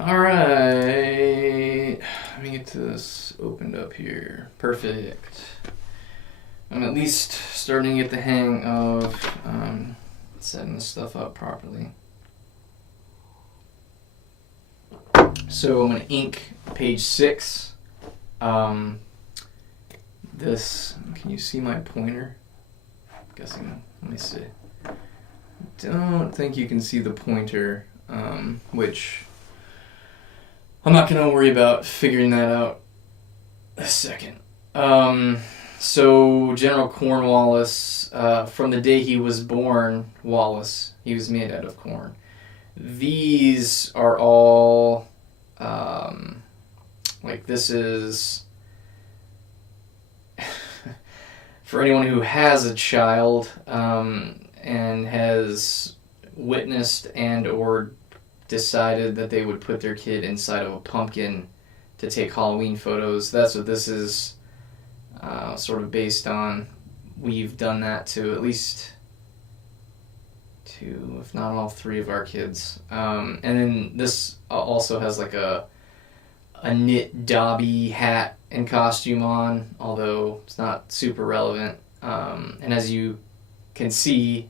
Alright, let me get this opened up here. Perfect. I'm at least starting to get the hang of setting this stuff up properly. So I'm going to ink page 6. This, can you see my pointer? I'm guessing, let me see. Don't think you can see the pointer, which I'm not going to worry about figuring that out a second. So General Cornwallis, from the day he was born, Wallace, he was made out of corn. These are all, like this is, for anyone who has a child, and has witnessed and or decided that they would put their kid inside of a pumpkin to take Halloween photos. That's what this is sort of based on. We've done that to at least 2, if not all 3 of our kids. And then this also has like a knit Dobby hat and costume on, although it's not super relevant. And as you can see,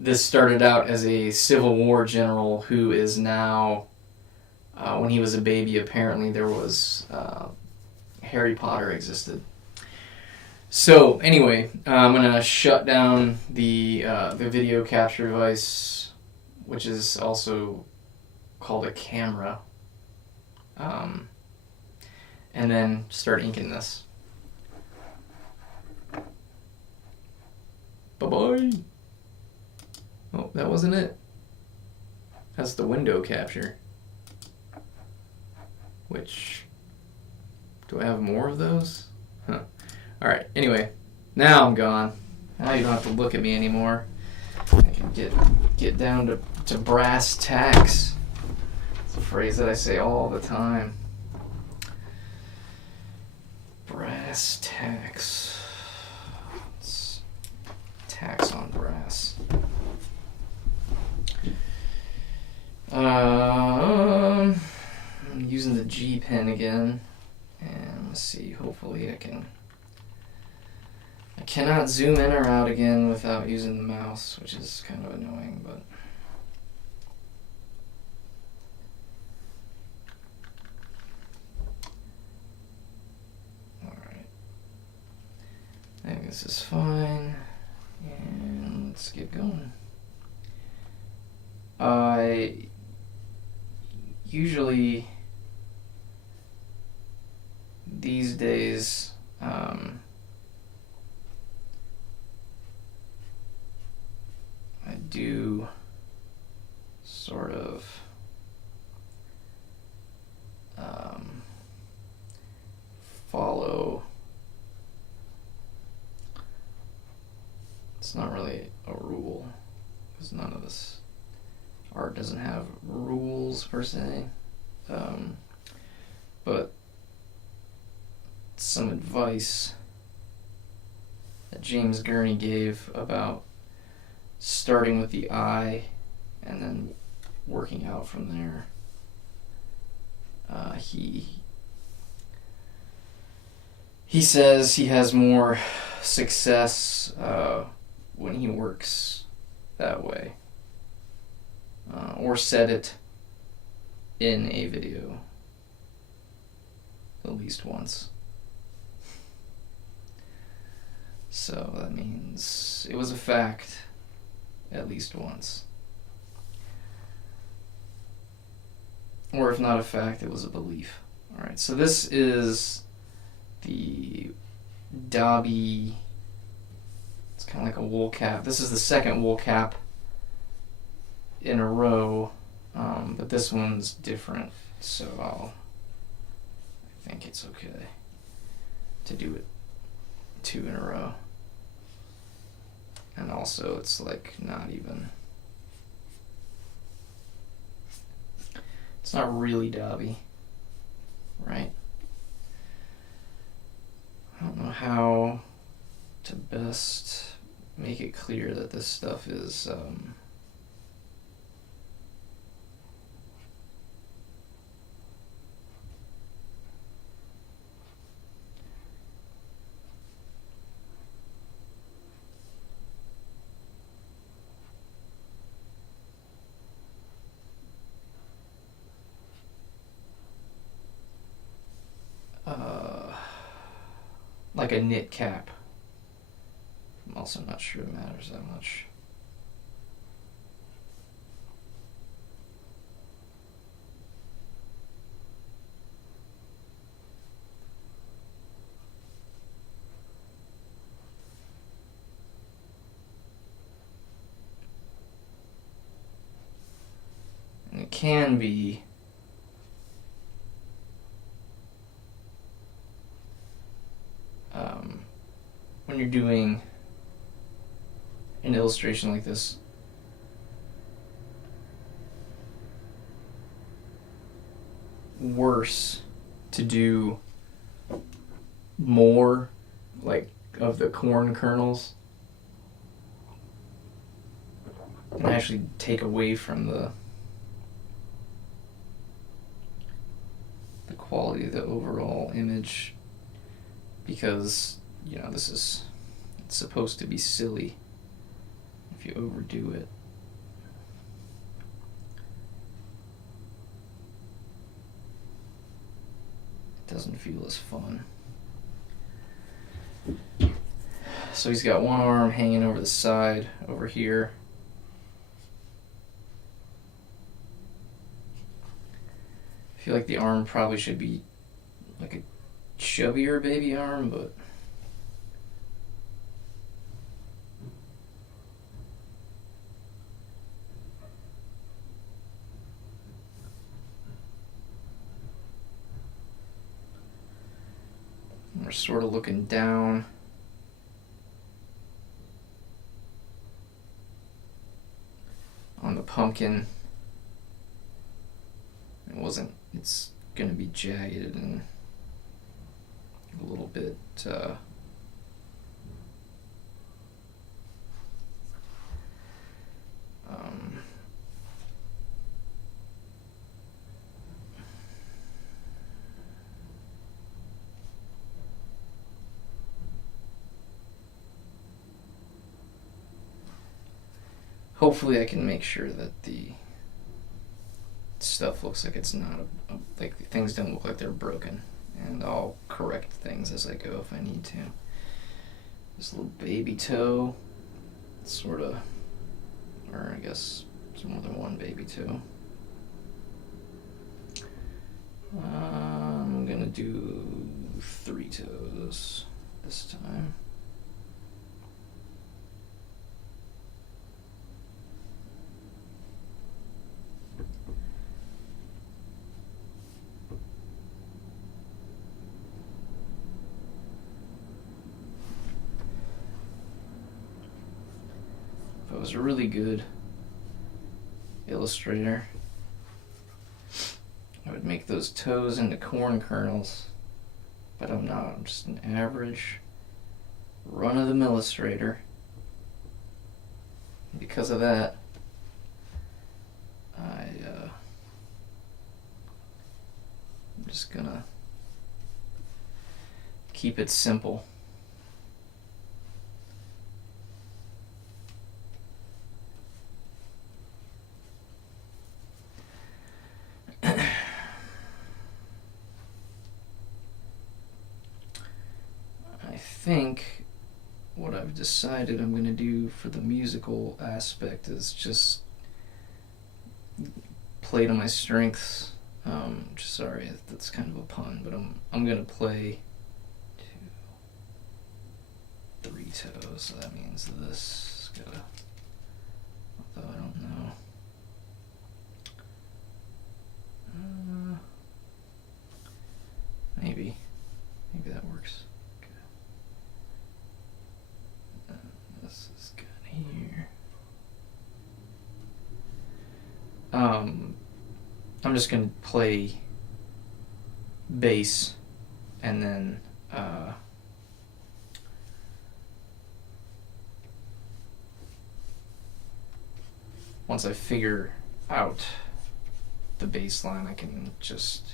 this started out as a Civil War general who is now, when he was a baby, apparently there was, Harry Potter existed. So anyway, I'm going to shut down the video capture device, which is also called a camera, and then start inking this. Bye-bye. Oh, that wasn't it. That's the window capture. Which, do I have more of those? Huh. Alright, anyway, now I'm gone. Now you don't have to look at me anymore. I can get down to brass tacks. It's a phrase that I say all the time. Brass tacks. It's tacks on brass. I'm using the G pen again, and let's see, hopefully I cannot zoom in or out again without using the mouse, which is kind of annoying, but alright, I think this is fine, and let's get going. I usually these days I do sort of follow, it's not really a rule because none of this art doesn't have rules per se, but some advice that James Gurney gave about starting with the eye and then working out from there. He says he has more success when he works that way. Or said it in a video at least once. So that means it was a fact at least once. Or if not a fact, it was a belief. Alright, so this is the Dobby, it's kind of like a wool cap. This is the second wool cap in a row, but this one's different, so I think it's okay to do it 2 in a row. And also it's like not even, it's not really Dobby, right? I don't know how to best make it clear that this stuff is like a knit cap. I'm also not sure it matters that much. And it can be when you're doing an illustration like this, worse to do more like of the corn kernels and actually take away from the quality of the overall image, because this is, it's supposed to be silly if you overdo it. It doesn't feel as fun. So he's got one arm hanging over the side over here. I feel like the arm probably should be like a chubbier baby arm, but we're sort of looking down. On the pumpkin. It's gonna be jagged and a little bit hopefully I can make sure that the stuff looks like it's not like things don't look like they're broken, and I'll correct things as I go if I need to. This little baby toe, sort of, or I guess it's more than one baby toe. I'm gonna do 3 toes this time. If I was a really good illustrator, I would make those toes into corn kernels, but I'm not. I'm just an average, run-of-the-mill illustrator. And because of that, I'm just gonna keep it simple. I think what I've decided I'm going to do for the musical aspect is just play to my strengths. Sorry, that's kind of a pun, but I'm going to play 2, 3 toes, so that means this is gotta, although I don't know. Maybe that works. Okay. This is good here. I'm just gonna play bass, and then once I figure out the bass line, I can just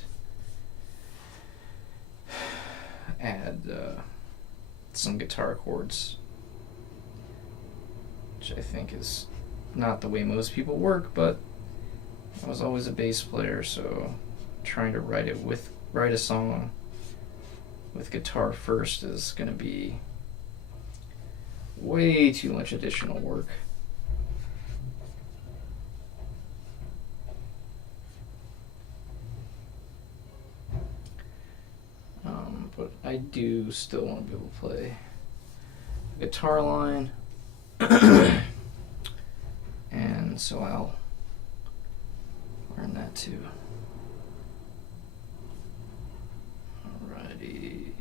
add some guitar chords, which I think is not the way most people work, but I was always a bass player, so trying to write a song with guitar first is going to be way too much additional work. But I do still want to be able to play the guitar line. And so I'll learn that too. Alrighty.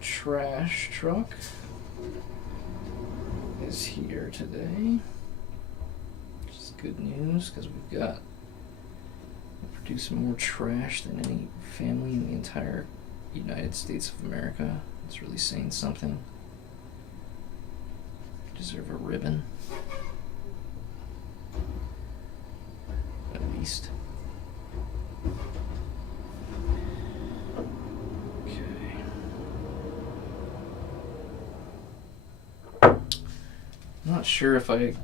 Trash truck is here today, which is good news because we produce more trash than any family in the entire United States of America. It's really saying something. We deserve a ribbon, at least. I'm not sure if I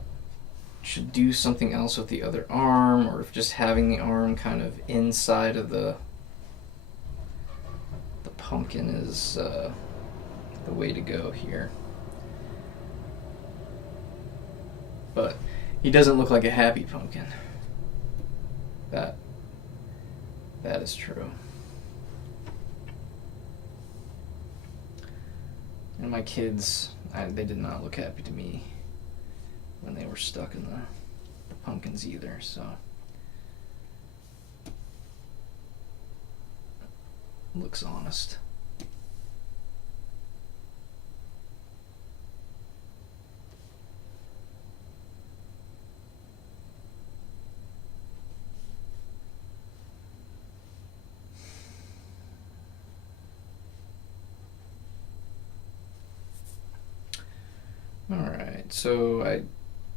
should do something else with the other arm, or if just having the arm kind of inside of the pumpkin is the way to go here. But he doesn't look like a happy pumpkin. That is true. And my kids, they did not look happy to me when they were stuck in the pumpkins either, so looks honest. Alright, so I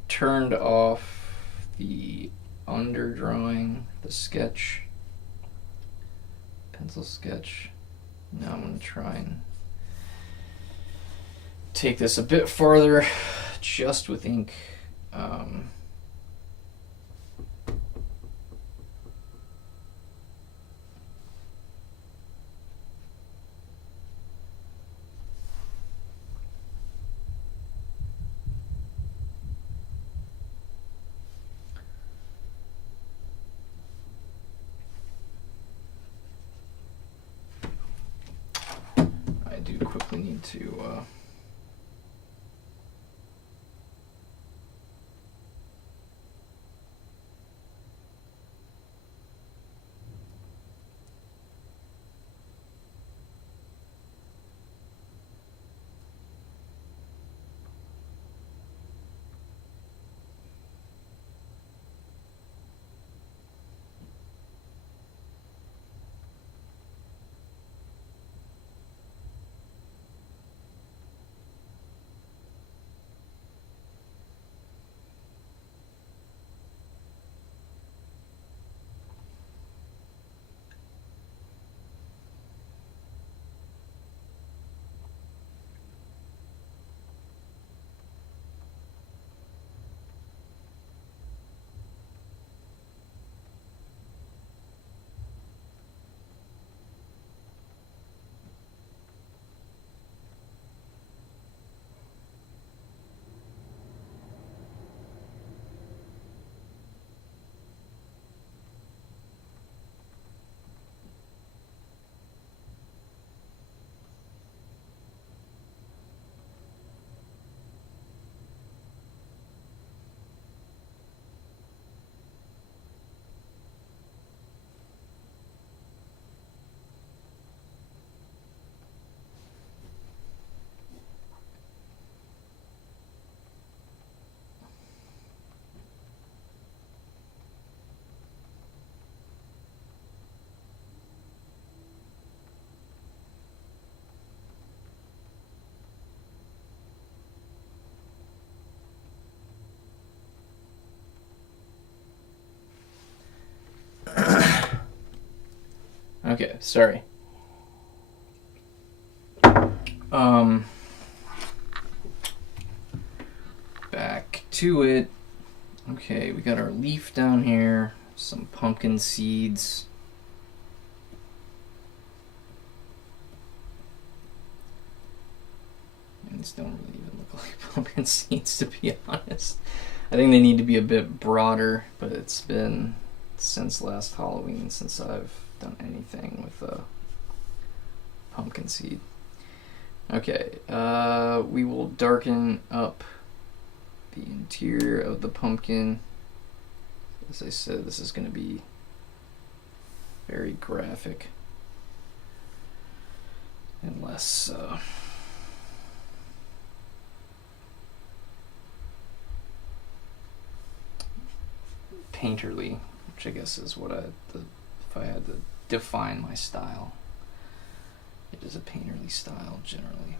turned off the underdrawing, the sketch, pencil sketch. Now I'm going to try and take this a bit farther, just with ink. I do quickly need to Okay, sorry. Back to it. Okay, we got our leaf down here, some pumpkin seeds. And these don't really even look like pumpkin seeds, to be honest. I think they need to be a bit broader, but it's been since last Halloween since I've done anything with a pumpkin seed. Okay, we will darken up the interior of the pumpkin. As I said, this is going to be very graphic and less painterly, which I guess is what if I had to define my style, it is a painterly style generally.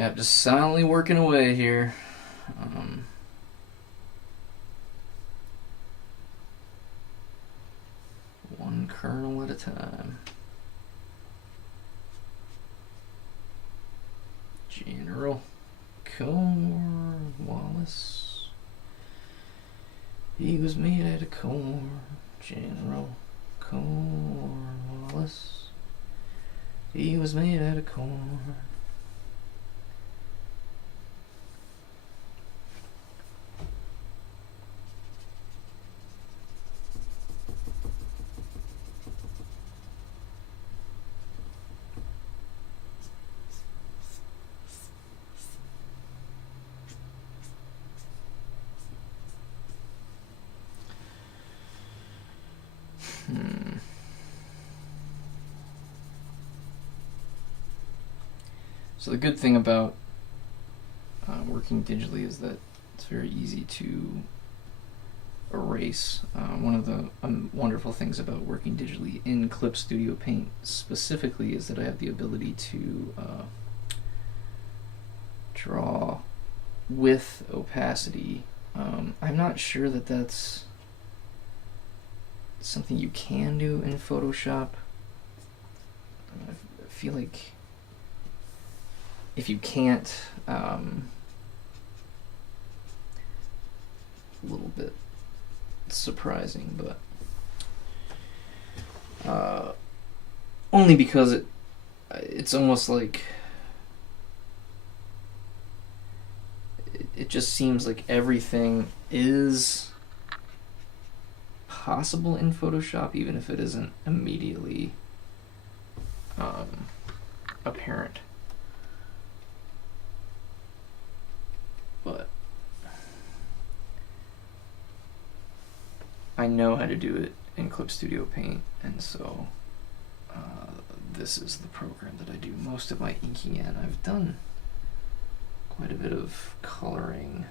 Yeah, just silently working away here. One kernel at a time. General Cornwallace. He was made out of corn. General Cornwallace. He was made out of corn. So the good thing about working digitally is that it's very easy to erase. One of the wonderful things about working digitally in Clip Studio Paint specifically is that I have the ability to draw with opacity. I'm not sure that that's something you can do in Photoshop. I feel like if you can't, a little bit surprising, but only because it's almost like it just seems like everything is possible in Photoshop, even if it isn't immediately apparent. But I know how to do it in Clip Studio Paint, and so this is the program that I do most of my inking in. I've done quite a bit of coloring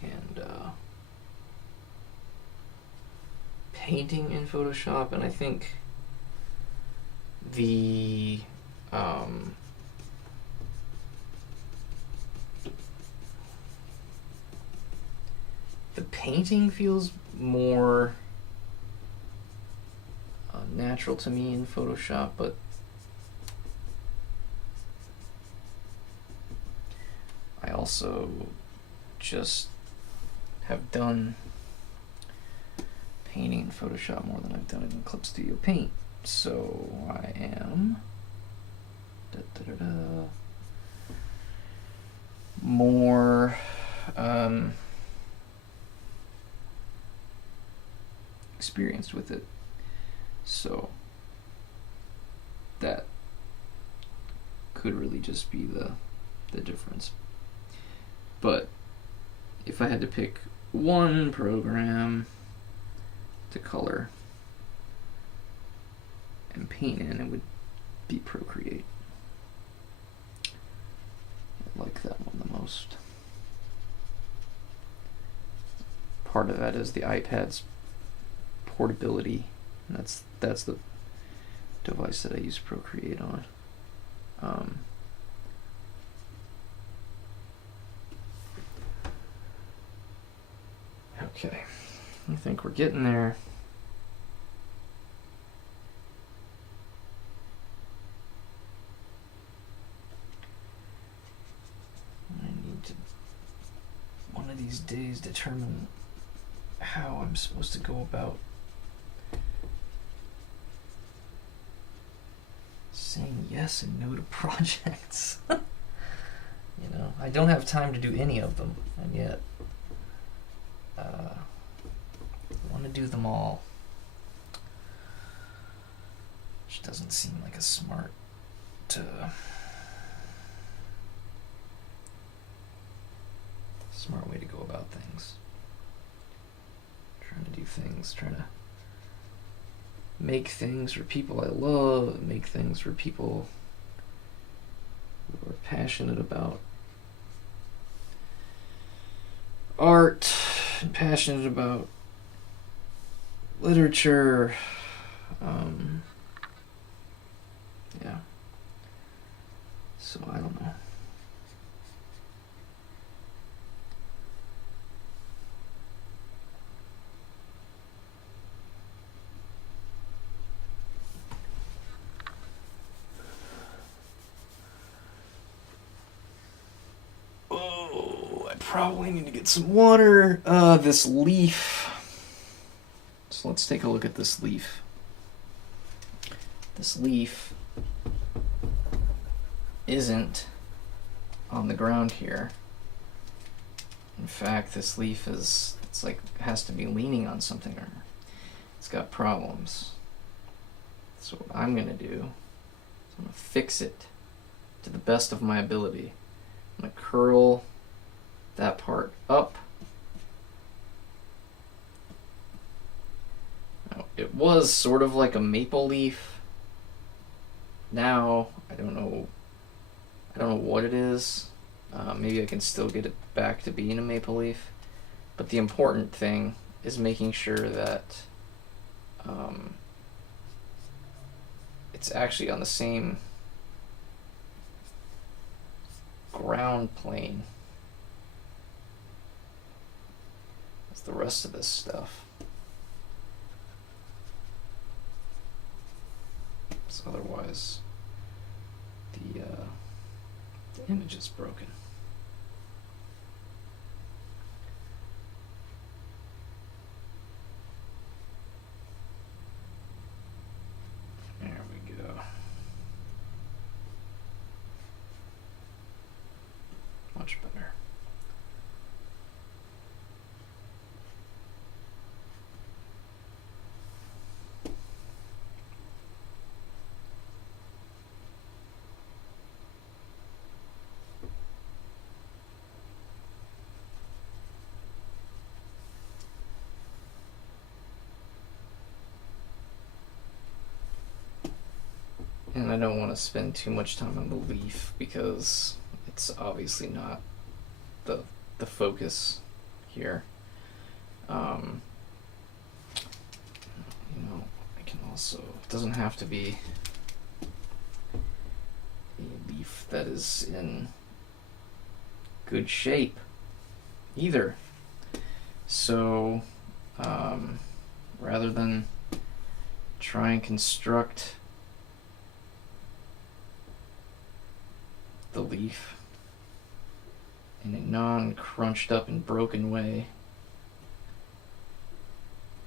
and painting in Photoshop, and I think the painting feels more natural to me in Photoshop, but I also just have done painting in Photoshop more than I've done it in Clip Studio Paint. So I am more experienced with it. So that could really just be the difference. But if I had to pick one program to color and paint in, it would be Procreate. I like that one the most. Part of that is the iPad's portability, and that's the device that I use Procreate on. Okay, I think we're getting there. I need to, one of these days, determine how I'm supposed to go about saying yes and no to projects. You know, I don't have time to do any of them, and yet I want to do them all, which doesn't seem like a smart way to go about things. Trying to do things, trying to make things for people I love, make things for people who are passionate about art and passionate about literature. Yeah. So I don't know. Oh, I probably need to get some water. This leaf. So let's take a look at this leaf. This leaf isn't on the ground here. In fact, this leaf has to be leaning on something, or it's got problems. So what I'm gonna do is I'm gonna fix it to the best of my ability. I'm gonna curl that part up. Now, it was sort of like a maple leaf. Now I don't know what it is. Maybe I can still get it back to being a maple leaf. But the important thing is making sure that it's actually on the same ground plane as the rest of this stuff. So otherwise, the image is broken. There we go. Much better. And I don't want to spend too much time on the leaf because it's obviously not the focus here. I can also, it doesn't have to be a leaf that is in good shape either. So rather than try and construct the leaf in a non-crunched up and broken way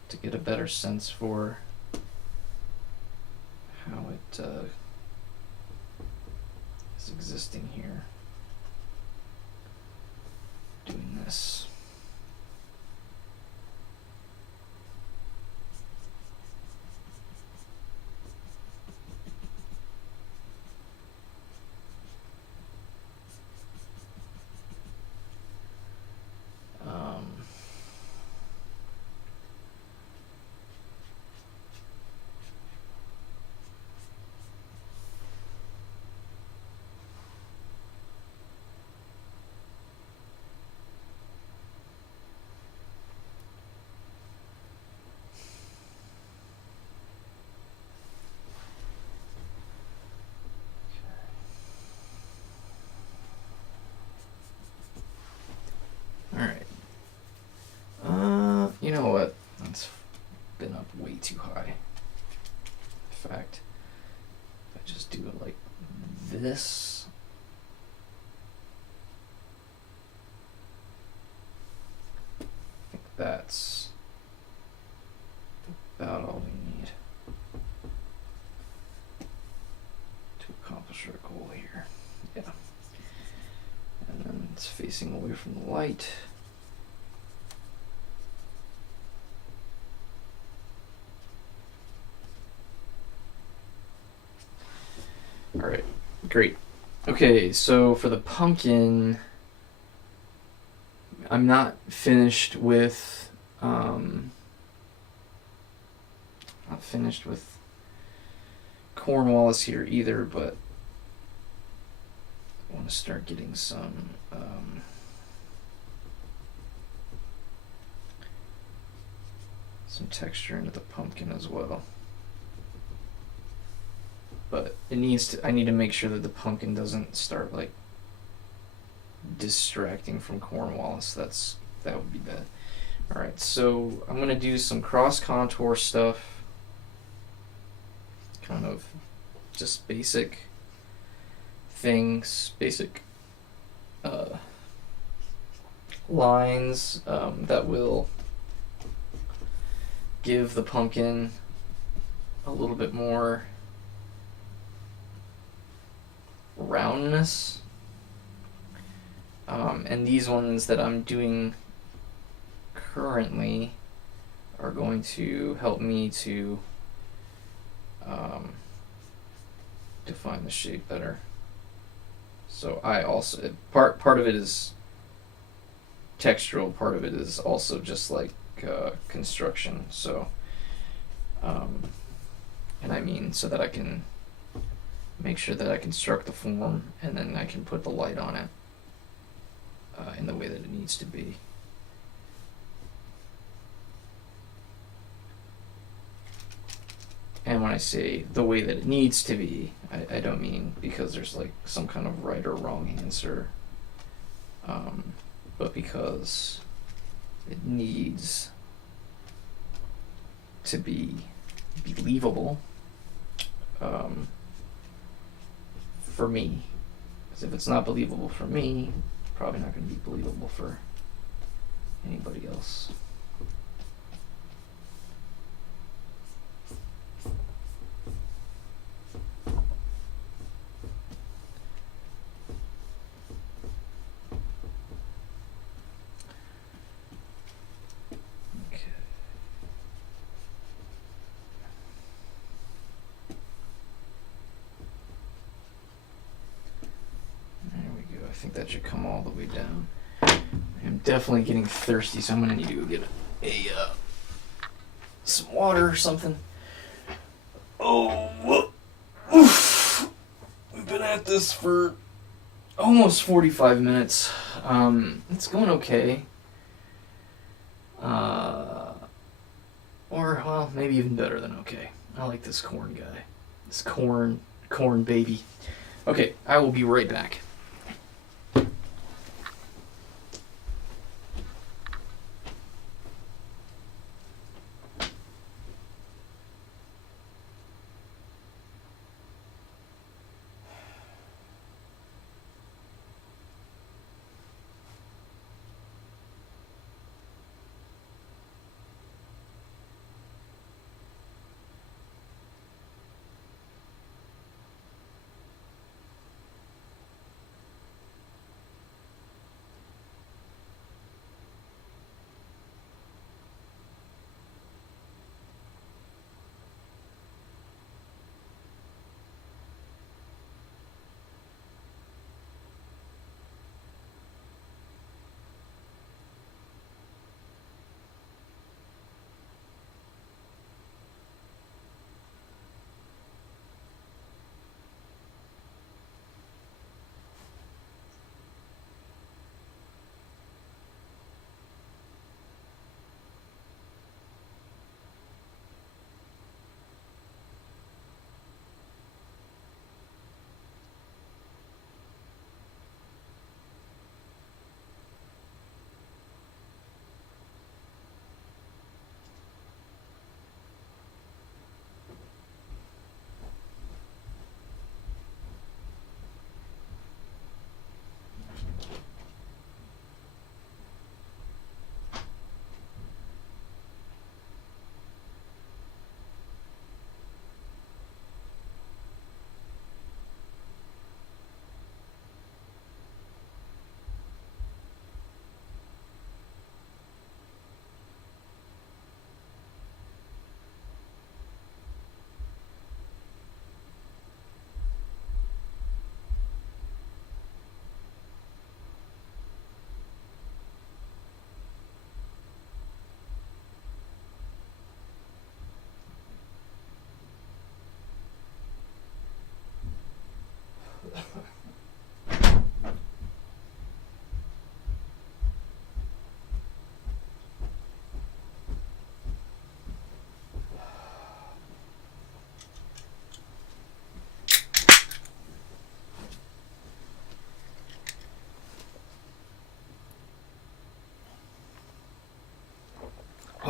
to get a better sense for how it is existing here. Doing this. Alright. You know what? That's been up way too high. In fact, if I just do it like this. I think that's about all we need to accomplish our goal here. Yeah. And then it's facing away from the light. Alright, great. Okay, so for the pumpkin, I'm not finished with Cornwallace here either, but I want to start getting some texture into the pumpkin as well. but I need to make sure that the pumpkin doesn't start like distracting from Cornwallis. That would be bad. All right, so I'm gonna do some cross contour stuff, kind of just basic things, basic lines that will give the pumpkin a little bit more roundness. And these ones that I'm doing currently are going to help me to define the shape better. So I also part of it is textural, part of it is also just like construction. So and I mean so that I can make sure that I construct the form and then I can put the light on it in the way that it needs to be. And when I say the way that it needs to be, I don't mean because there's like some kind of right or wrong answer, but because it needs to be believable for me. Because if it's not believable for me, probably not going to be believable for anybody else. I think that should come all the way down. I'm definitely getting thirsty, so I'm gonna need to go get some water or something. Oh, oof! We've been at this for almost 45 minutes. It's going okay. Or well, maybe even better than okay. I like this corn guy. This corn baby. Okay, I will be right back.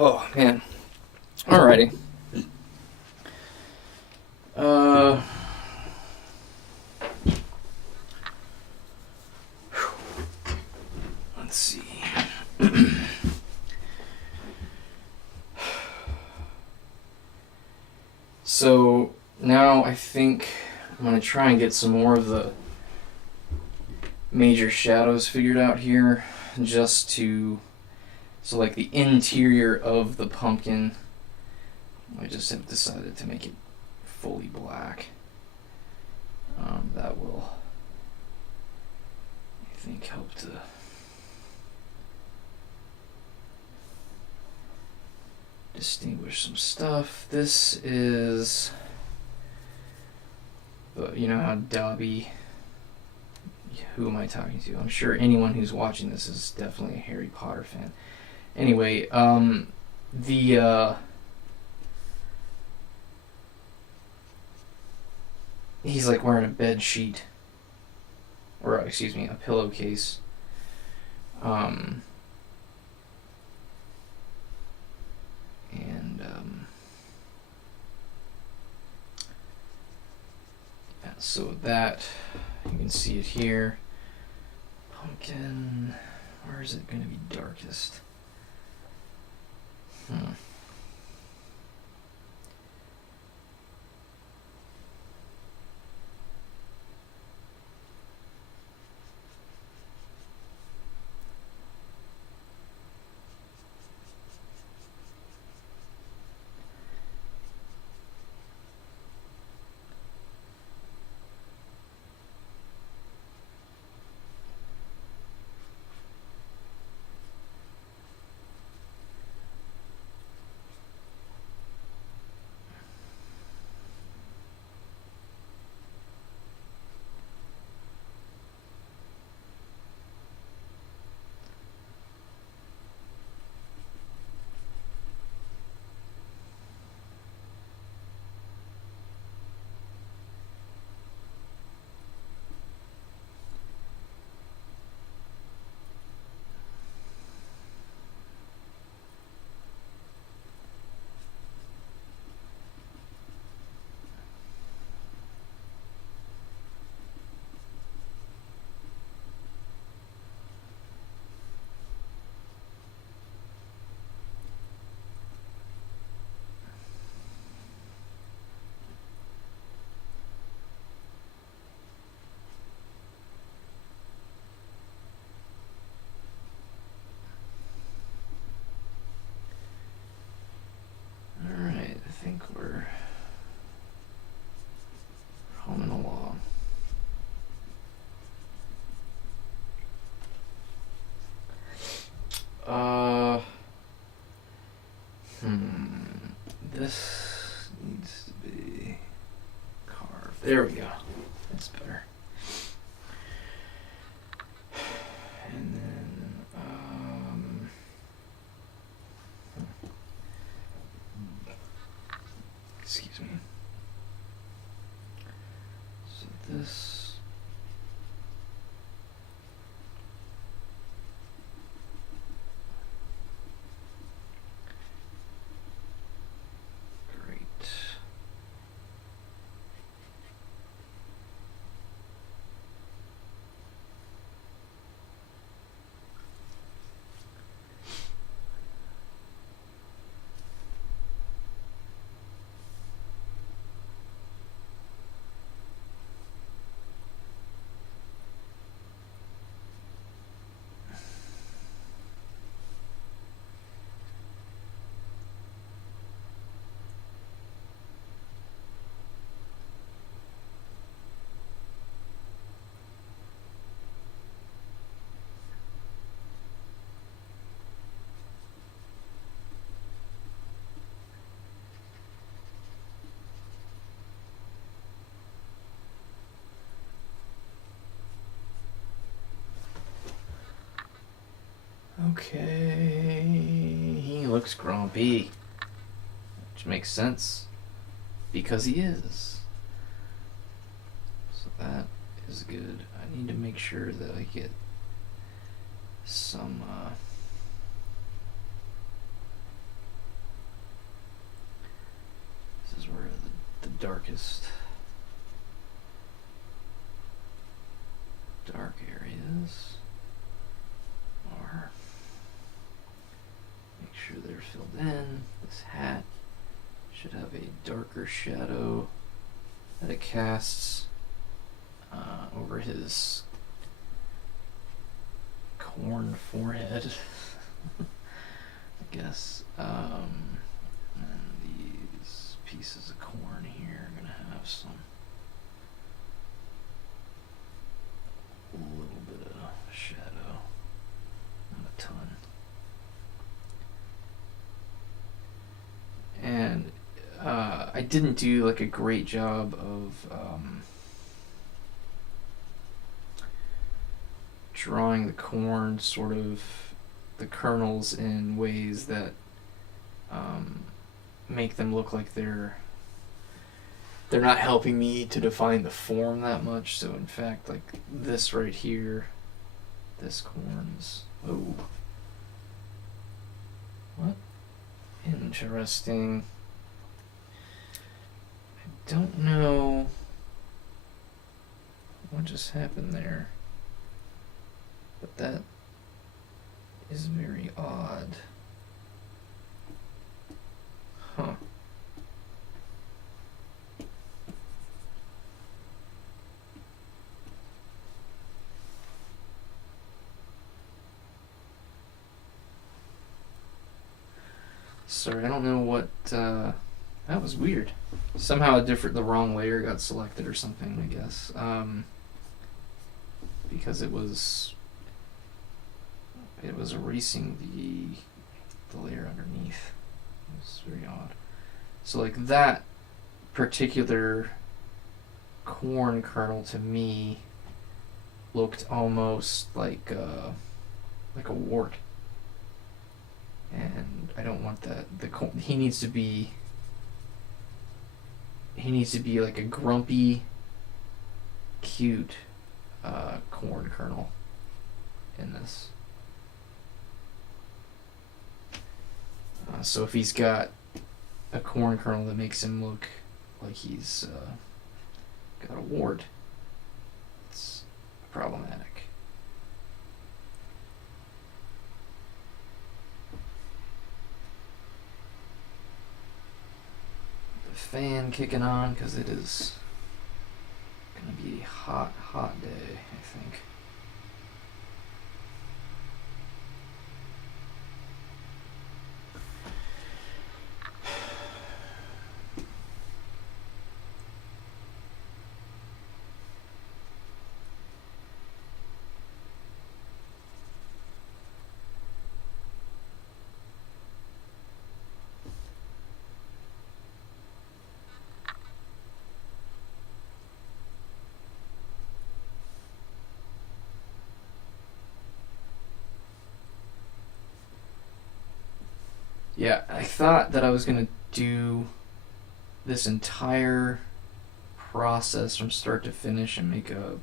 Oh, man. Alrighty. Let's see. So now I think I'm going to try and get some more of the major shadows figured out here, just to, so like the interior of the pumpkin, I just have decided to make it fully black. That will, I think, help to distinguish some stuff. This is, you know how Dobby, who am I talking to? I'm sure anyone who's watching this is definitely a Harry Potter fan. Anyway, he's like wearing a bed sheet, or excuse me, a pillowcase. Yeah, so that, you can see it here. Pumpkin, where is it going to be darkest? I think we're humming along. This needs to be carved. There we go. That's better. And then, excuse me. So this, great. Okay, he looks grumpy, which makes sense, because he is. So that is good. I need to make sure that I get some darkest dark areas are. Make sure they're filled in. This hat should have a darker shadow that it casts over his corn forehead, I guess. And these pieces of corn here are gonna have a little bit of shadow, not a ton. And I didn't do like a great job of drawing the corn, sort of the kernels, in ways that make them look like they're not helping me to define the form that much. So in fact, like this right here, this corn's, oh, what? Interesting. I don't know what just happened there, but that is very odd. Huh. Sorry, I don't know what, that was weird. Somehow the wrong layer got selected or something, I guess. Because it was erasing the layer underneath. It was very odd. So like that particular corn kernel to me looked almost like a wart. And I don't want that. He needs to be like a grumpy, cute corn kernel in this. So if he's got a corn kernel that makes him look like he's got a wart, it's problematic. Fan kicking on because it is gonna be a hot day, I think. Yeah, I thought that I was going to do this entire process from start to finish and make a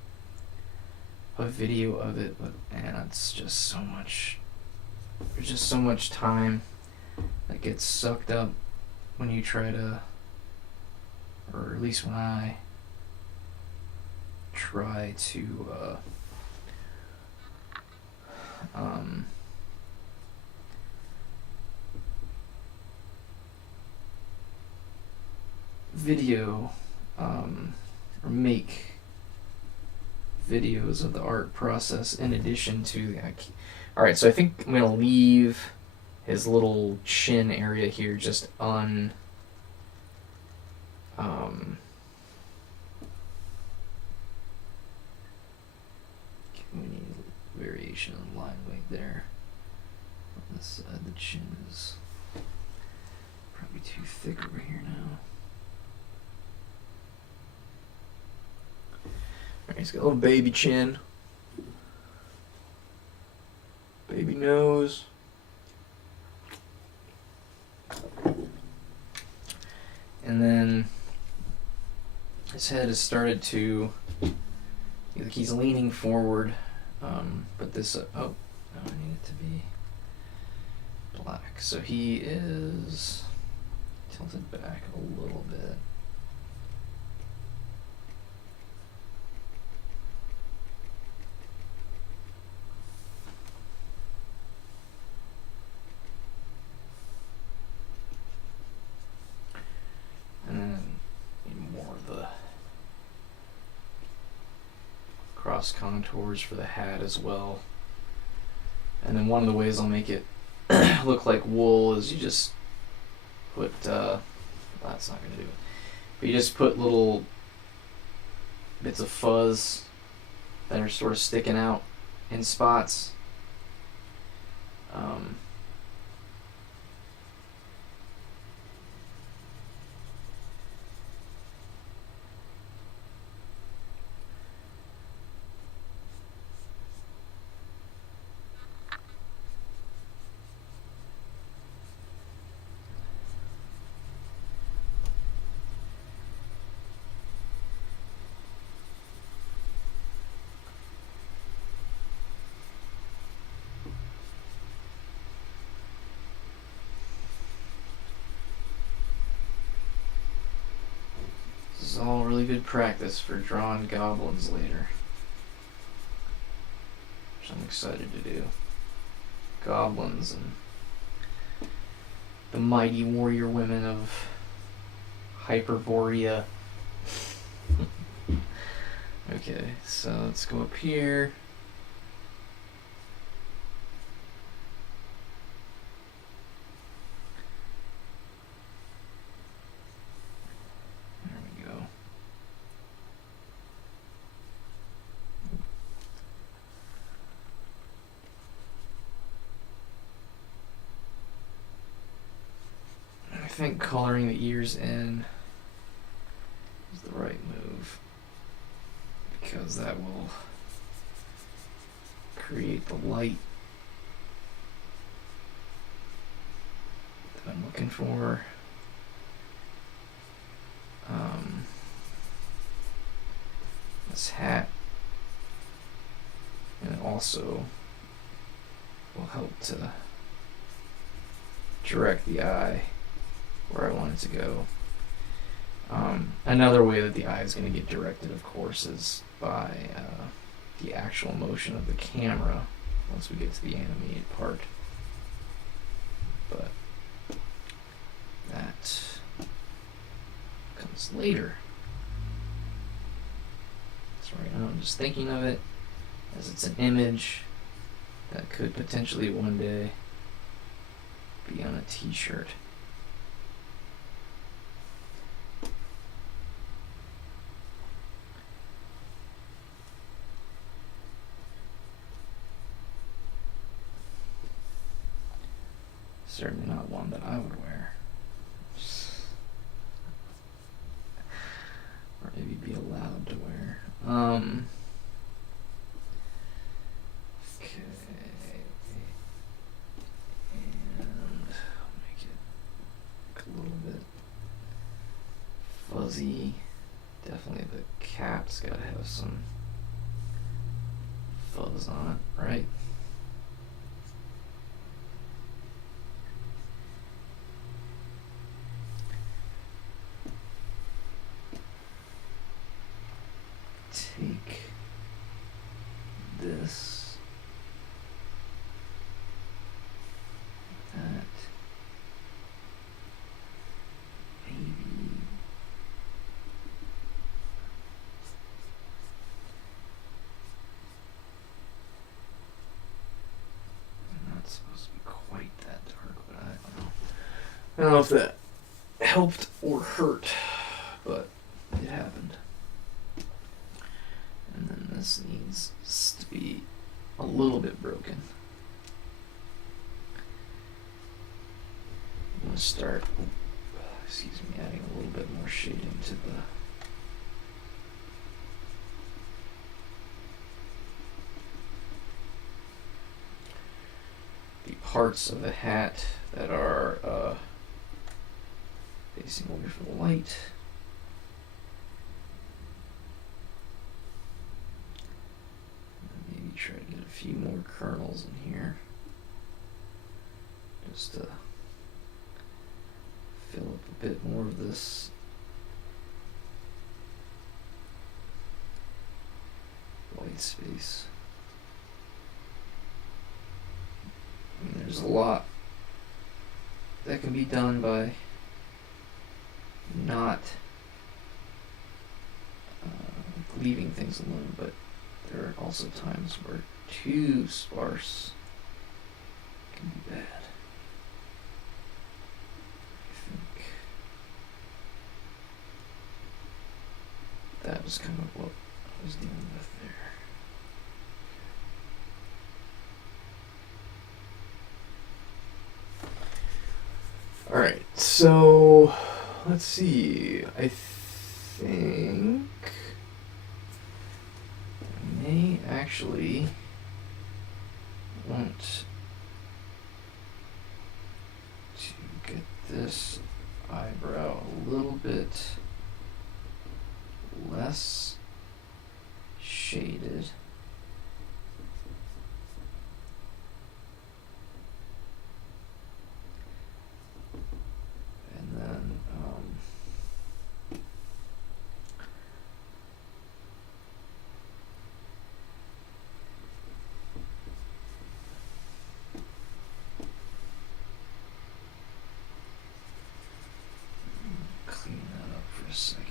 video of it, but man, it's just so much. There's just so much time that gets sucked up when you try to, or at least when I try to video or make videos of the art process in addition to the alright, so I think I'm gonna leave his little chin area here just we need variation in line weight there. On this side, the chin is probably too thick over here now. Alright, he's got a little baby chin. Baby nose. And then his head has started to, like he's leaning forward, but this, oh, no, I need it to be black. So he is tilted back a little bit. cross contours for the hat as well. And then one of the ways I'll make it look like wool is you just put, that's not going to do it, but you just put little bits of fuzz that are sort of sticking out in spots. This is all really good practice for drawing goblins later, which I'm excited to do. Goblins and the mighty warrior women of Hyperborea. Okay, so let's go up here. There we go. I think coloring the ears in is the right move, because that will create the light that I'm looking for. This hat, and it also will help to direct the eye where I want it to go. Another way that the eye is going to get directed, of course, is by the actual motion of the camera once we get to the animated part. But that comes later. So right now I'm just thinking of it as it's an image that could potentially one day be on a t-shirt. Certainly not one that I would wear. Or maybe be allowed to wear. Okay. And I'll make it a little bit fuzzy. Definitely the cap's gotta have some fuzz on it, right? Take this, that, maybe, I'm not supposed to be quite that dark, but I don't know. I don't know if that helped or hurt, but it happened. And then this needs to be a little bit broken. I'm going to start, adding a little bit more shading to the parts of the hat that are facing away from the light. Try to get a few more kernels in here, just to fill up a bit more of this white space. I mean, there's a lot that can be done by not leaving things alone, but there are also times where too sparse can be bad. I think that was kind of what I was dealing with there. Alright, so let's see. I think I may actually want to get this eyebrow a little bit less shaded. And then clean that up for a second.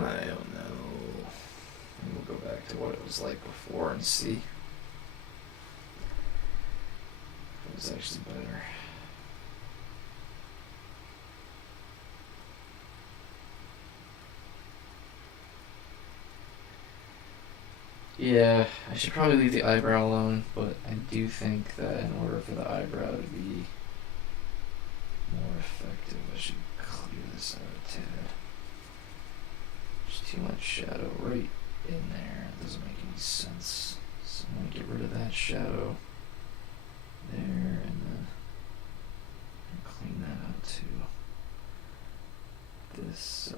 I don't know. We'll go back to what it was like before and see if it was actually better. Yeah, I should probably leave the eyebrow alone, but I do think that in order for the eyebrow to be more effective, I should clear this out a tad. There's too much shadow right in there. It doesn't make any sense. So I'm going to get rid of that shadow there, and then clean that out too. This,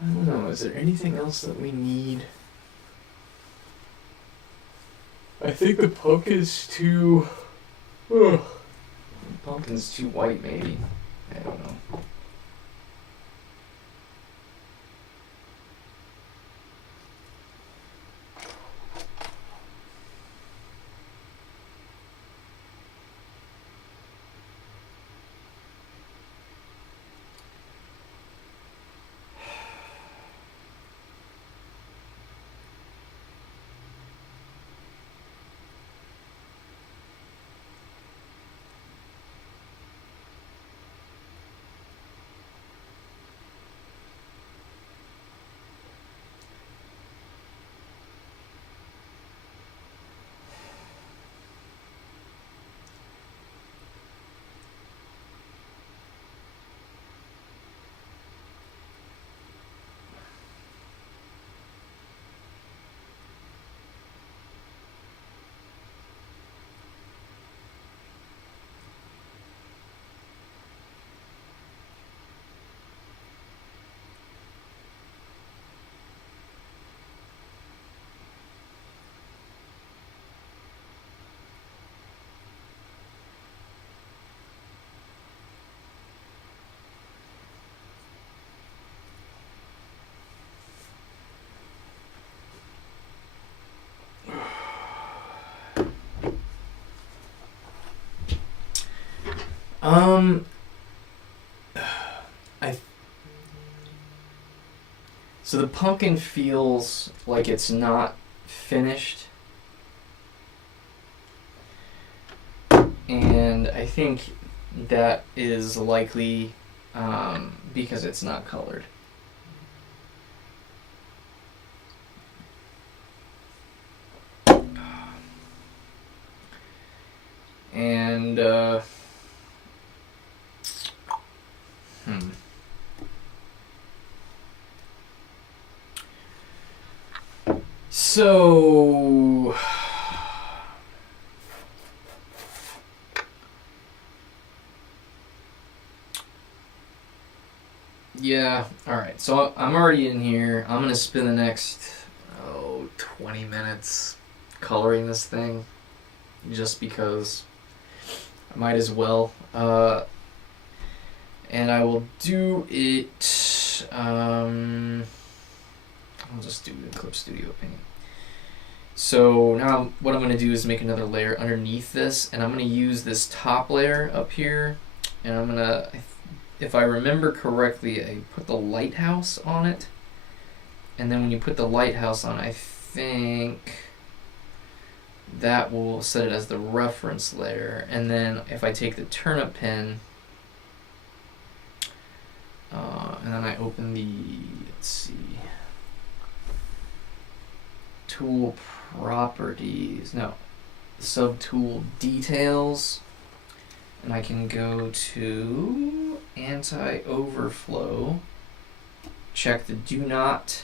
I don't know, is there anything else that we need? I think the pumpkin's too... The pumpkin's too white, maybe. I don't know. So the pumpkin feels like it's not finished. And I think that is likely because it's not colored. And so yeah, alright, so I'm already in here. I'm gonna spend the next 20 minutes coloring this thing just because I might as well. And I will do it, I'll just do Eclipse Studio Paint. So now what I'm going to do is make another layer underneath this, and I'm going to use this top layer up here, and I'm going to, if I remember correctly, I put the lighthouse on it, and then when you put the lighthouse on, I think that will set it as the reference layer. And then if I take the turnip pen and then I open the, let's see, tool properties, no, subtool details, and I can go to anti-overflow, check the do not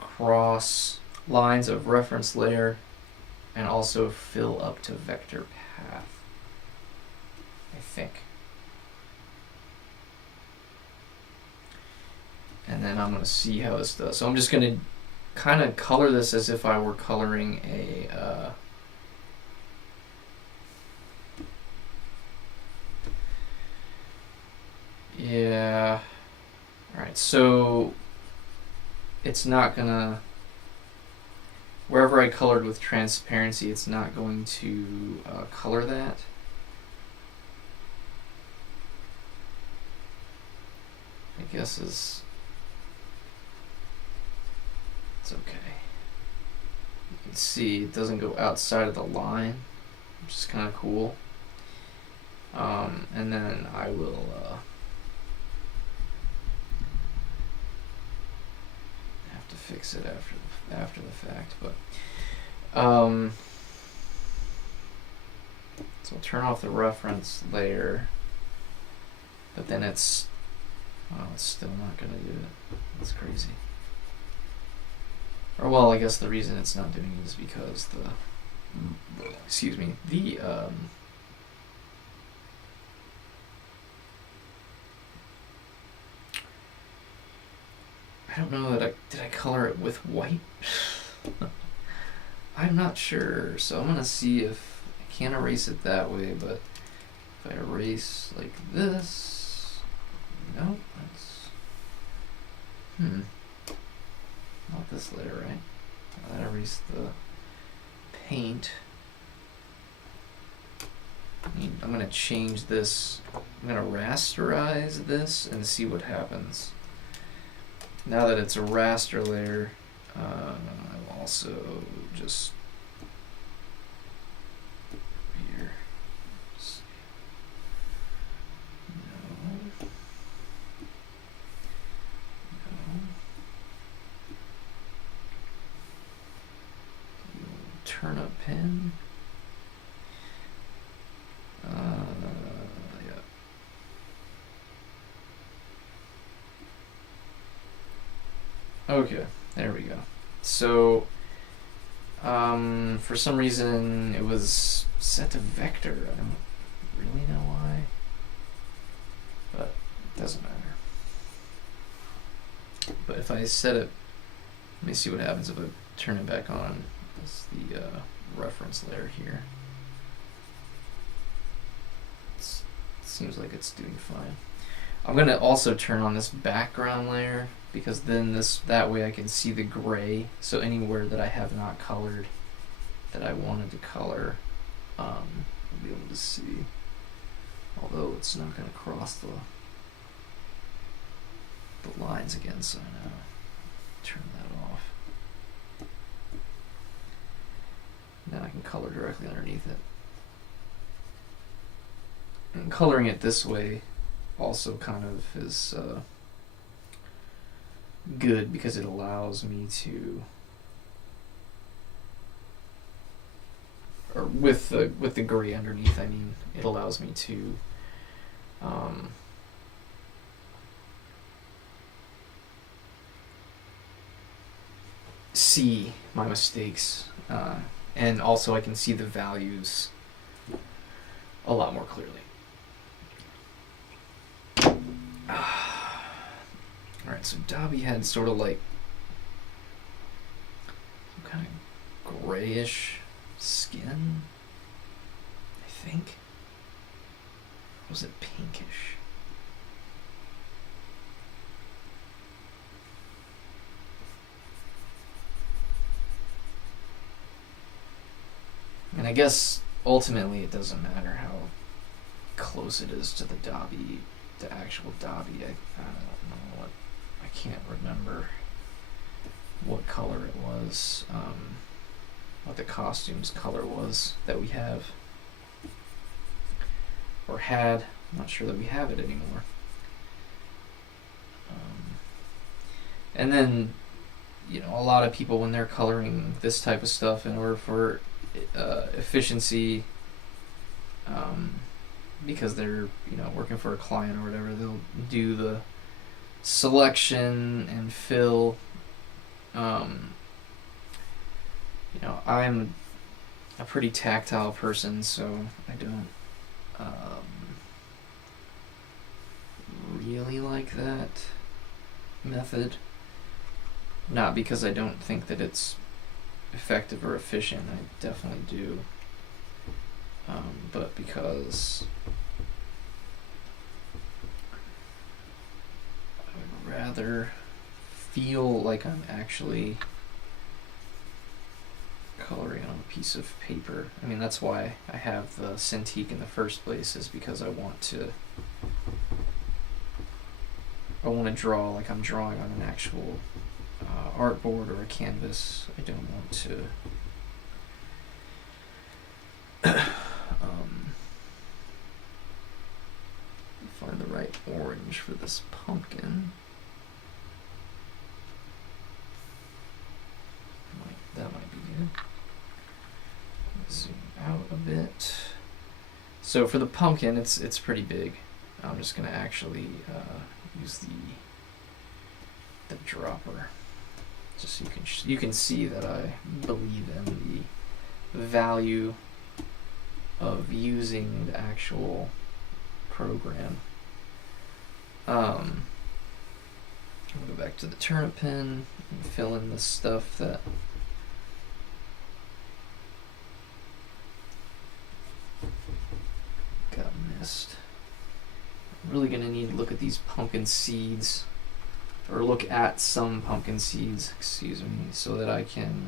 cross lines of reference layer, and also fill up to vector path, I think. And then I'm going to see how this does. So I'm just going to kind of color this as if I were coloring a yeah. Alright, so it's not going to, wherever I colored with transparency, it's not going to color that. I guess it's okay. You can see it doesn't go outside of the line, which is kind of cool. And then I will have to fix it after the fact, but so I'll turn off the reference layer, but then it's still not gonna do it. That's crazy. Or well, I guess the reason it's not doing it is because I don't know that did I color it with white? I'm not sure, so I'm gonna see if I can't erase it that way, but if I erase like this, nope, that's not this layer, right? That erased the paint. I'm gonna change this. I'm gonna rasterize this and see what happens. Now that it's a raster layer, I'll also just here. No. Turnip pen. Yeah. Okay, there we go. So, for some reason it was set to vector. I don't really know why, but it doesn't matter. But if I set it, let me see what happens if I turn it back on. That's the reference layer here. It seems like it's doing fine. I'm gonna also turn on this background layer, because then that way I can see the gray. So anywhere that I have not colored that I wanted to color, I'll be able to see. Although it's not gonna cross the the lines again, so I know. Turn that off. Now I can color directly underneath it. And coloring it this way also kind of is good because it allows me to, or with the gray underneath, I mean, it allows me to see my mistakes, and also I can see the values a lot more clearly. Alright, so Dobby had sort of like some kind of grayish skin, I think. Or was it pinkish? And I guess ultimately it doesn't matter how close it is to the Dobby, the actual Dobby. I don't know what, I can't remember what color it was, what the costume's color was that we have, or had. I'm not sure that we have it anymore. And then, you know, a lot of people, when they're coloring this type of stuff, in order for efficiency, because they're, you know, working for a client or whatever, they'll do the selection and fill. You know, I'm a pretty tactile person, so I don't really like that method. Not because I don't think that it's effective or efficient, I definitely do, but because I would rather feel like I'm actually coloring on a piece of paper. I mean, that's why I have the Cintiq in the first place, is because I want to draw like I'm drawing on an actual artboard or a canvas. I don't want to find the right orange for this pumpkin. That might be good. Zoom out a bit. So for the pumpkin, it's pretty big. I'm just gonna actually use the dropper, just so you can see that I believe in the value of using the actual program. I'll go back to the turnip pen and fill in the stuff that got missed. I'm really gonna need to look at these pumpkin seeds, or look at some pumpkin seeds, excuse me, so that I can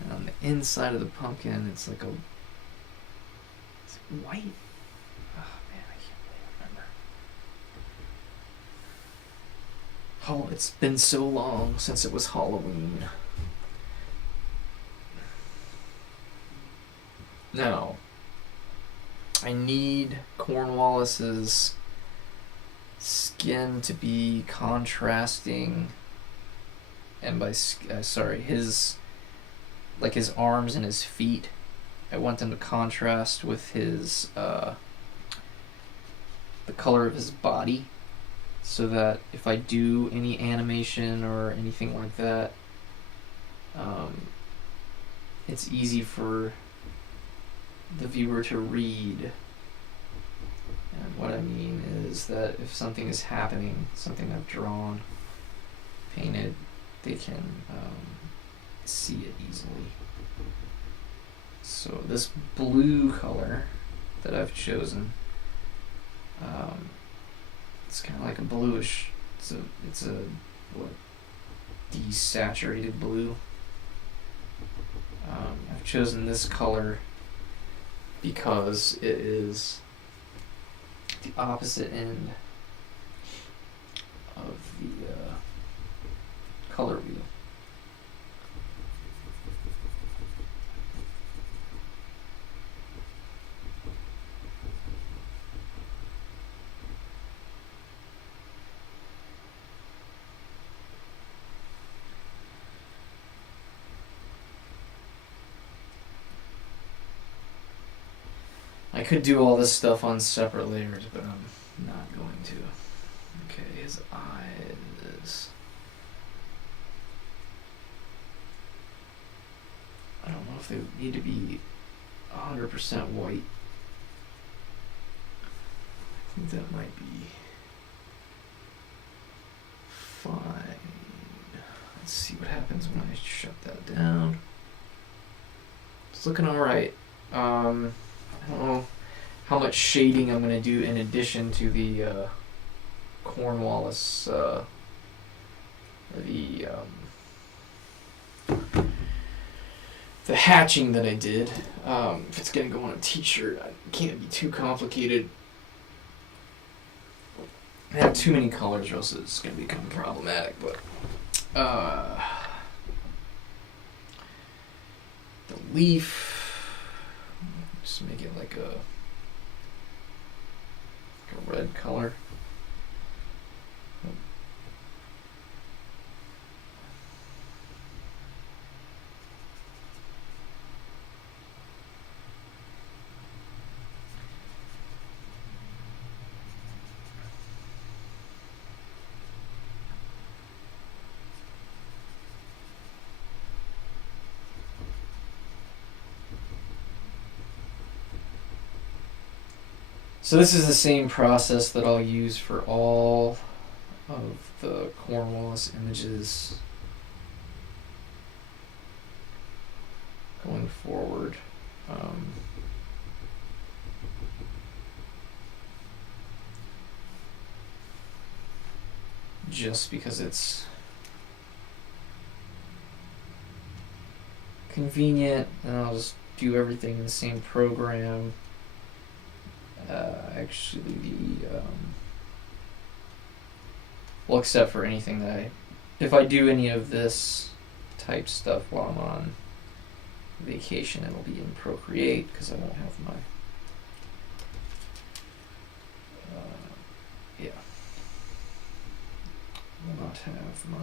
and on the inside of the pumpkin it's like it's white. Oh man, I can't really remember. Oh, it's been so long since it was Halloween. Now, I need Cornwallis's skin to be contrasting, and by his arms and his feet, I want them to contrast with his the color of his body, so that if I do any animation or anything like that, it's easy for the viewer to read. And what I mean is that if something is happening, something I've drawn, painted, they can see it easily. So this blue color that I've chosen, it's kind of like a bluish, it's a desaturated blue. I've chosen this color because it is the opposite end of the color wheel. I could do all this stuff on separate layers, but I'm not going to. Okay, his eyes. I don't know if they need to be 100% white. I think that might be fine. Let's see what happens when I shut that down. It's looking alright. I don't know how much shading I'm going to do in addition to the Cornwallis, the hatching that I did. If it's going to go on a t-shirt, it can't be too complicated. I have too many colors or else it's going to become problematic, but the leaf, just make it like a red color. So this is the same process that I'll use for all of the Cornwallis images going forward. Just because it's convenient, and I'll just do everything in the same program. Well, except for anything that if I do any of this type stuff while I'm on vacation, it'll be in Procreate because I won't have my, will not have my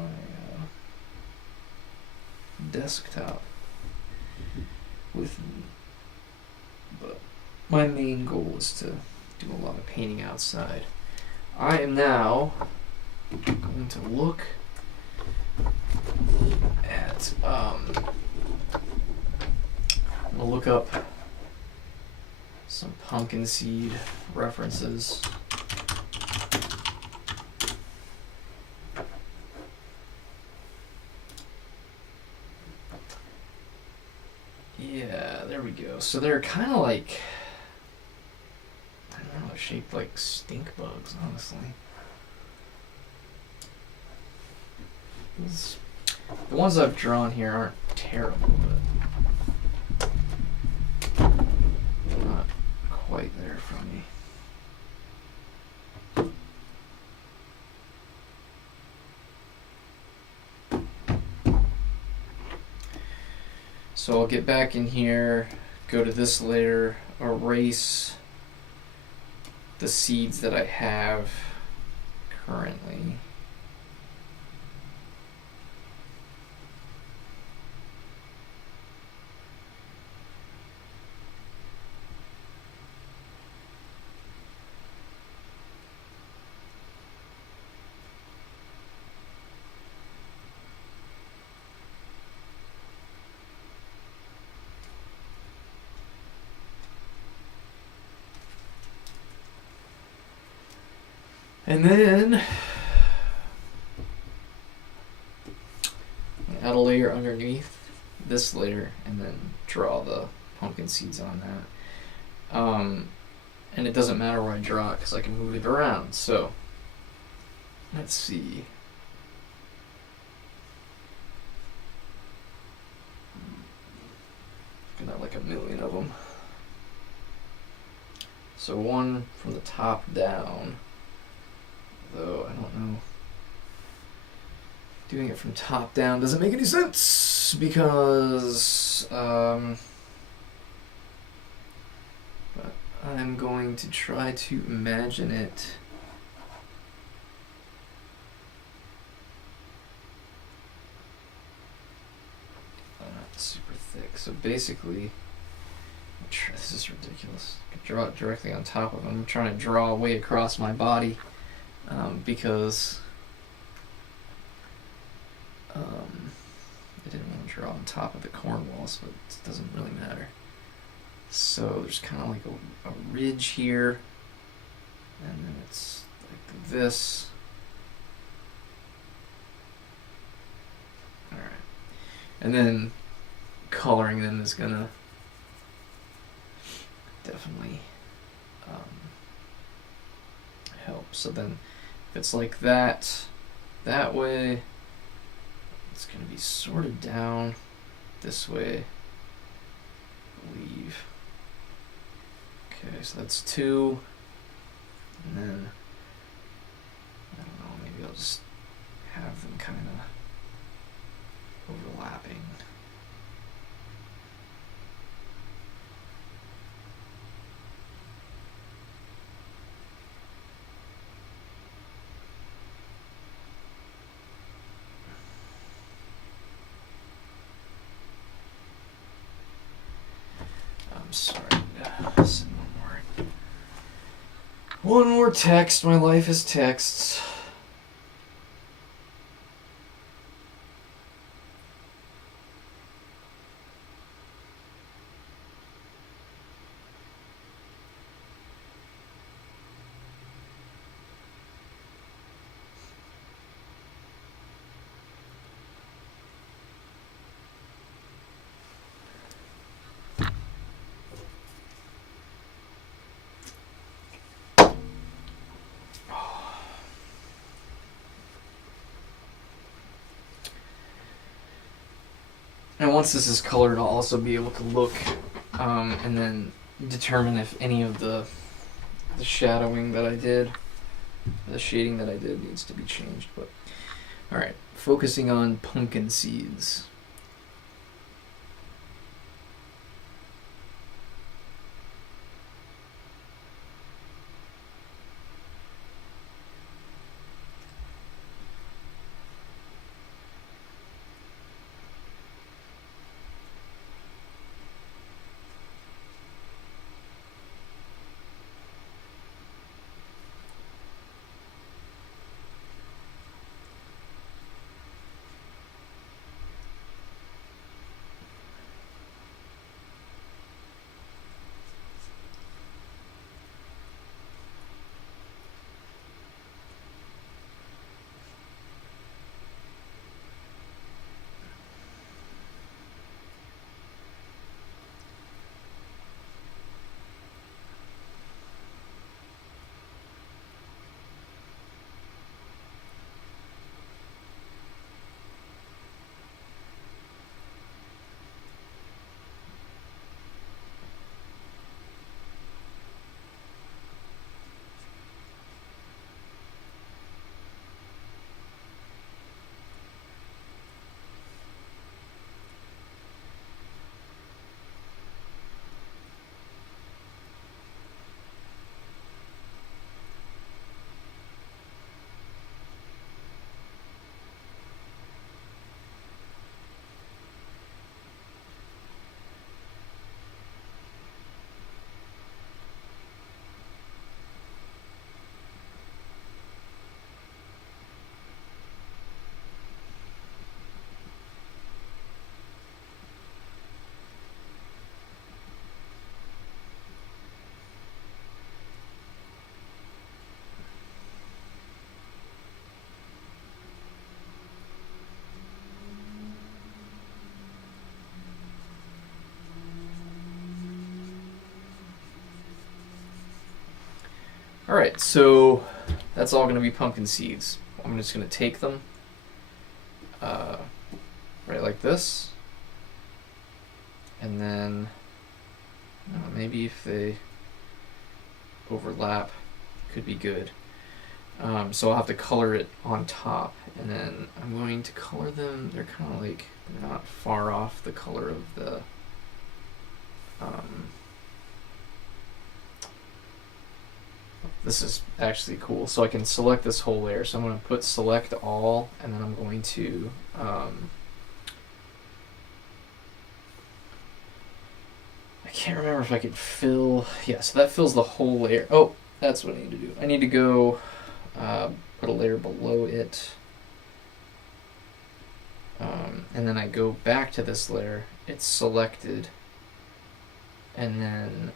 desktop with me, but my main goal is to do a lot of painting outside. I am now going to look at, I'm going to look up some pumpkin seed references. Yeah, there we go. So they're kind of like, I don't know, shaped like stink bugs, honestly. The ones I've drawn here aren't terrible, but they're not quite there for me. So I'll get back in here, go to this layer, erase the seeds that I have currently. And then add a layer underneath this layer and then draw the pumpkin seeds on that. And it doesn't matter where I draw it because I can move it around. So let's see. Got like a million of them. So one from the top down, though I don't know. Doing it from top down doesn't make any sense because but I'm going to try to imagine it. Not super thick. So basically, this is ridiculous. I could draw it directly on top of it. I'm trying to draw a way across my body because I didn't want to draw on top of the Cornwallis, but it doesn't really matter. So there's kind of like a ridge here, and then it's like this. Alright. And then coloring them is gonna definitely help. So then if it's like that way, it's going to be sort of down this way, I believe. Okay, so that's 2. And then, I don't know, maybe I'll just have them kind of overlapping. I'm sorry. Send one more text. My life is texts. And once this is colored, I'll also be able to look and then determine if any of the shadowing that I did, the shading that I did, needs to be changed. But all right, focusing on pumpkin seeds. All right, so that's all going to be pumpkin seeds. I'm just going to take them right like this, and then maybe if they overlap could be good. So I'll have to color it on top, and then I'm going to color them. They're kind of like not far off the color of the this is actually cool. So I can select this whole layer. So I'm going to put select all, and then I'm going to I can't remember if I could fill. Yeah, so that fills the whole layer. Oh, that's what I need to do. I need to go put a layer below it. And then I go back to this layer. It's selected. And then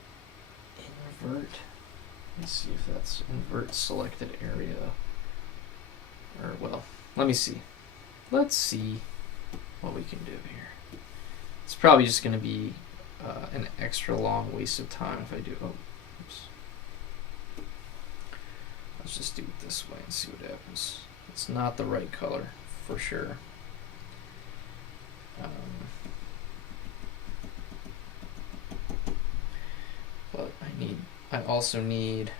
invert. Let's see if that's invert selected area. Or, well, let me see. Let's see what we can do here. It's probably just going to be an extra long waste of time if I do. Oh, oops. Let's just do it this way and see what happens. It's not the right color, for sure. But I also need,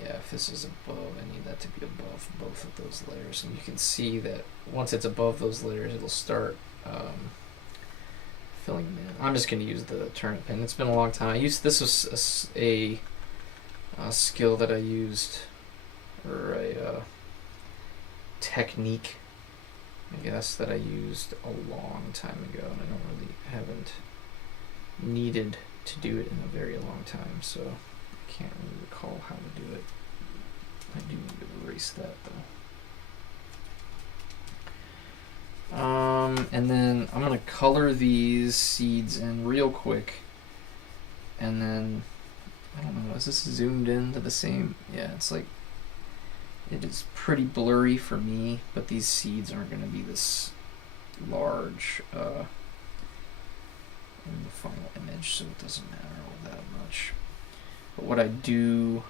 yeah, if this is above, I need that to be above both of those layers. And you can see that once it's above those layers, it'll start filling them in. I'm just going to use the turnip pen. It's been a long time. This was a skill that I used, or a technique, I guess, that I used a long time ago, and I haven't needed to do it in a very long time, so I can't really recall how to do it. I do need to erase that though. And then I'm going to color these seeds in real quick, and then, I don't know, is this zoomed in to the same? Yeah, it's like, it is pretty blurry for me, but these seeds aren't going to be this large in the final image, so it doesn't matter all that much. But what I do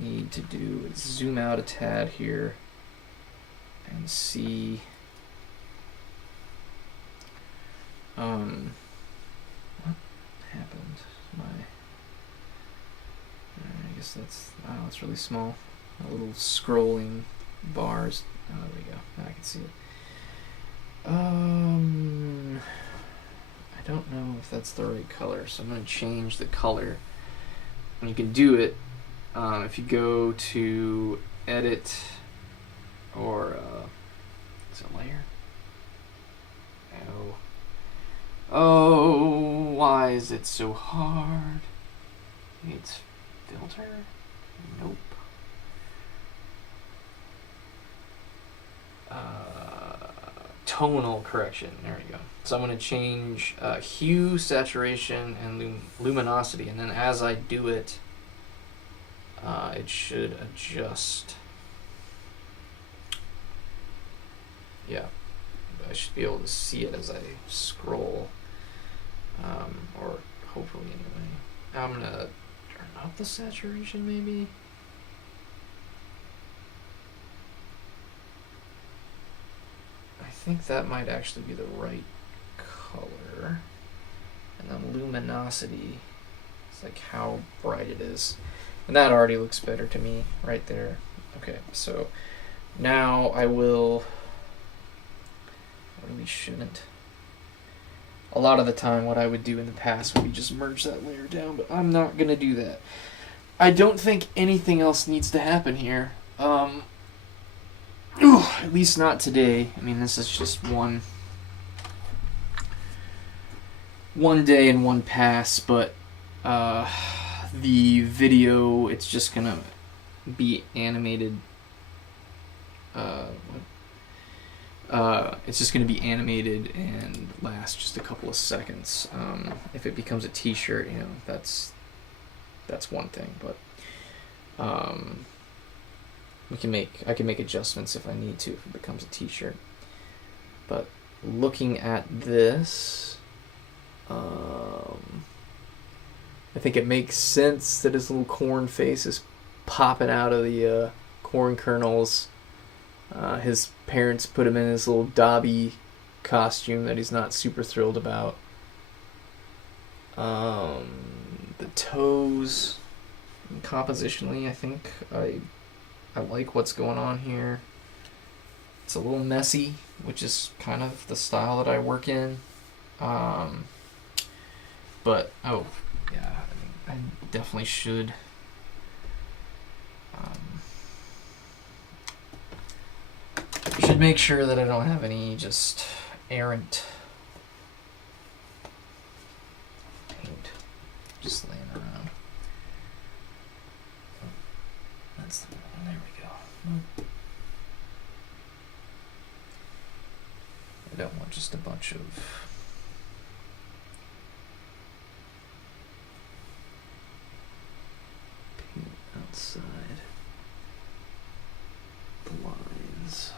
need to do is zoom out a tad here and see what happened. I guess that's, wow, it's really small. A little scrolling bars. Oh, there we go. Now I can see it. I don't know if that's the right color, so I'm going to change the color. And you can do it if you go to edit, or is it layer? Oh, why is it so hard? It's filter? Nope. Tonal correction. There we go. So I'm going to change hue, saturation, and luminosity, and then as I do it, it should adjust. Yeah, I should be able to see it as I scroll, or hopefully anyway. I'm going to turn up the saturation maybe. I think that might actually be the right color. And then luminosity, it's like how bright it is. And that already looks better to me right there. Okay, so now I will, I really shouldn't. A lot of the time what I would do in the past would be just merge that layer down, but I'm not going to do that. I don't think anything else needs to happen here. At least not today. I mean, this is just one day and one pass, but the video, it's just gonna be animated. It's just gonna be animated and last just a couple of seconds. If it becomes a T-shirt, you know, that's one thing, but I can make adjustments if I need to if it becomes a T-shirt. But looking at this, I think it makes sense that his little corn face is popping out of the corn kernels. His parents put him in his little Dobby costume that he's not super thrilled about. The toes, compositionally, I think I like what's going on here. It's a little messy, which is kind of the style that I work in. But oh yeah, I definitely should. Should make sure that I don't have any just errant paint just laying around. Oh, that's the one. There we go. I don't want just a bunch of paint outside the lines.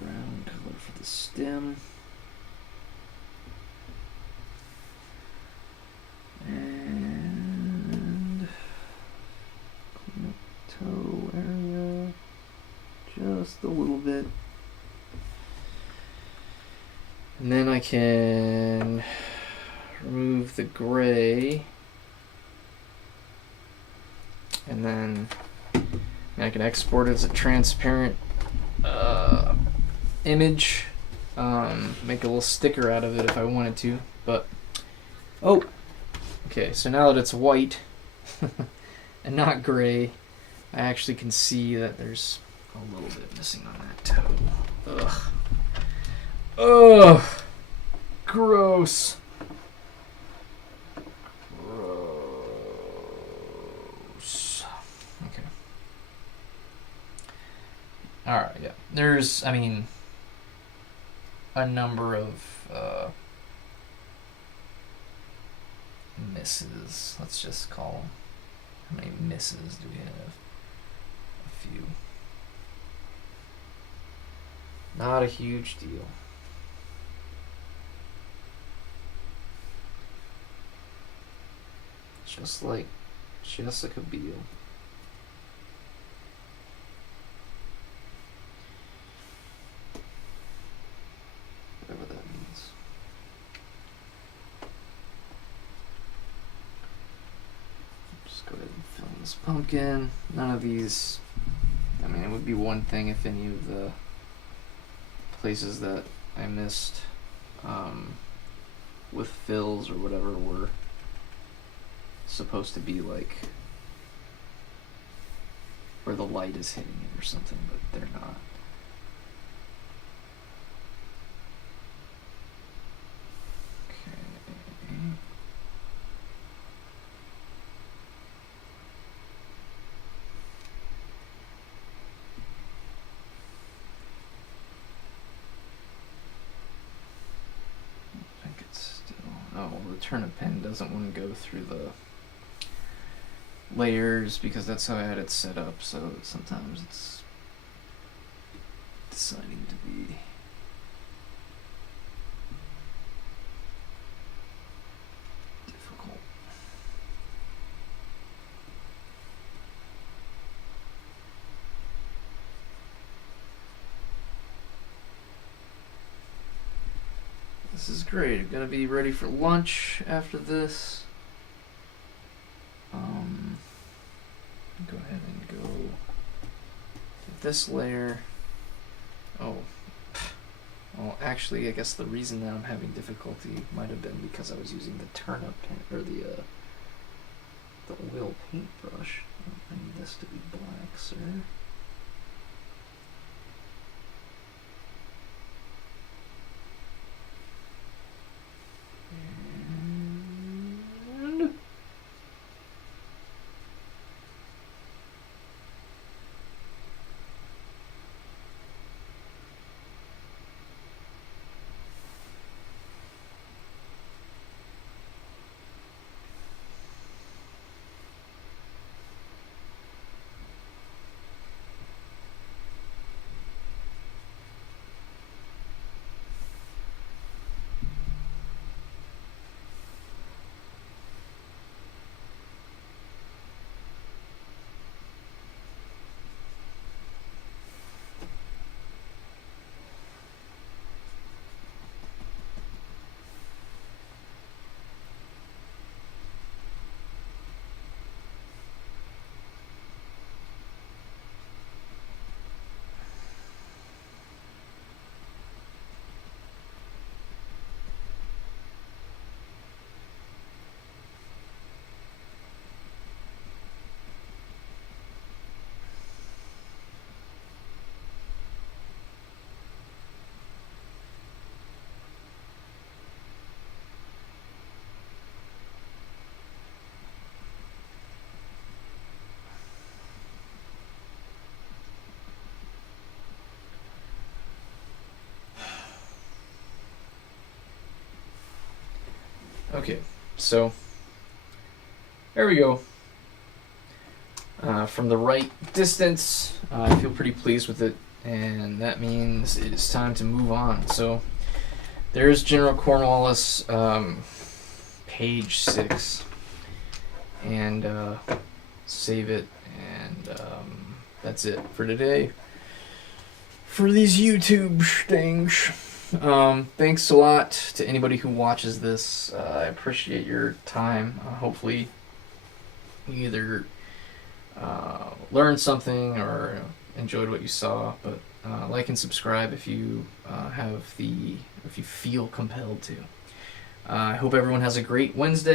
Brown color for the stem. And clean up the toe area just a little bit. And then I can remove the gray. And then I can export it as a transparent image, make a little sticker out of it if I wanted to, but oh, okay, so now that it's white and not gray, I actually can see that there's a little bit missing on that toe. Ugh. Ugh. Gross. Gross. Okay. Alright, yeah. There's, I mean, a number of misses. Let's just call them. How many misses do we have? A few. Not a huge deal. Just like Jessica Biel. Whatever that means. Just go ahead and fill in this pumpkin. None of these, I mean, it would be one thing if any of the places that I missed with fills or whatever were supposed to be like where the light is hitting it or something, but they're not. The turnip pen doesn't want to go through the layers because that's how I had it set up, so sometimes it's deciding to be difficult. This is great. I'm gonna be ready for lunch after this. Go ahead and go with this layer. Oh, well, actually, I guess the reason that I'm having difficulty might have been because I was using the turnip pen or the oil paintbrush. I need this to be black, sir. Okay, so there we go. From the right distance, I feel pretty pleased with it, and that means it is time to move on. So there's General Cornwallis, page 6, and save it, and that's it for today. For these YouTube things. Thanks a lot to anybody who watches this. I appreciate your time. Hopefully you either learned something or enjoyed what you saw, but like and subscribe if you if you feel compelled to. I hope everyone has a great Wednesday.